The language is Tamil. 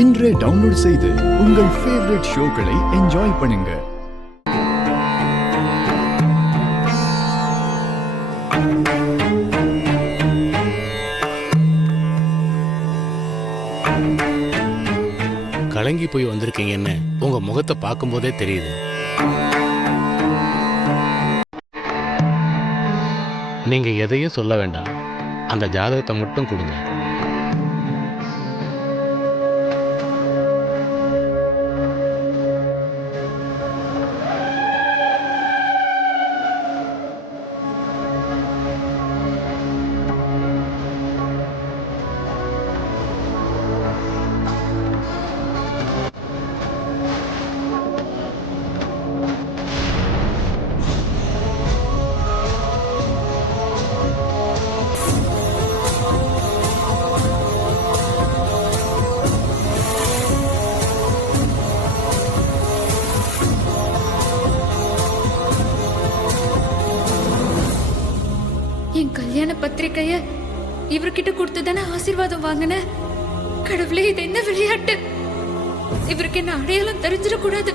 இன்றே டவுன்லோட் செய்து உங்கள் ஃபேவரட் ஷோக்களை என்ஜாய் பண்ணுங்க. கலங்கி போய் வந்திருக்கீங்கன்னு உங்க முகத்தை பார்க்கும்போதே தெரியுது. நீங்க எதையும் சொல்ல வேண்டாம், அந்த ஜாதகத்தை மட்டும் கொடுங்க. என் கல்யாண பத்திரிக்கைய இவர்கிட்ட கொடுத்துதானே ஆசீர்வாதம் வாங்கின. கடவுளே, இது என்ன விளையாட்டு? இவருக்கு என்ன அடையாளம் தெரிஞ்சிடக்கூடாது.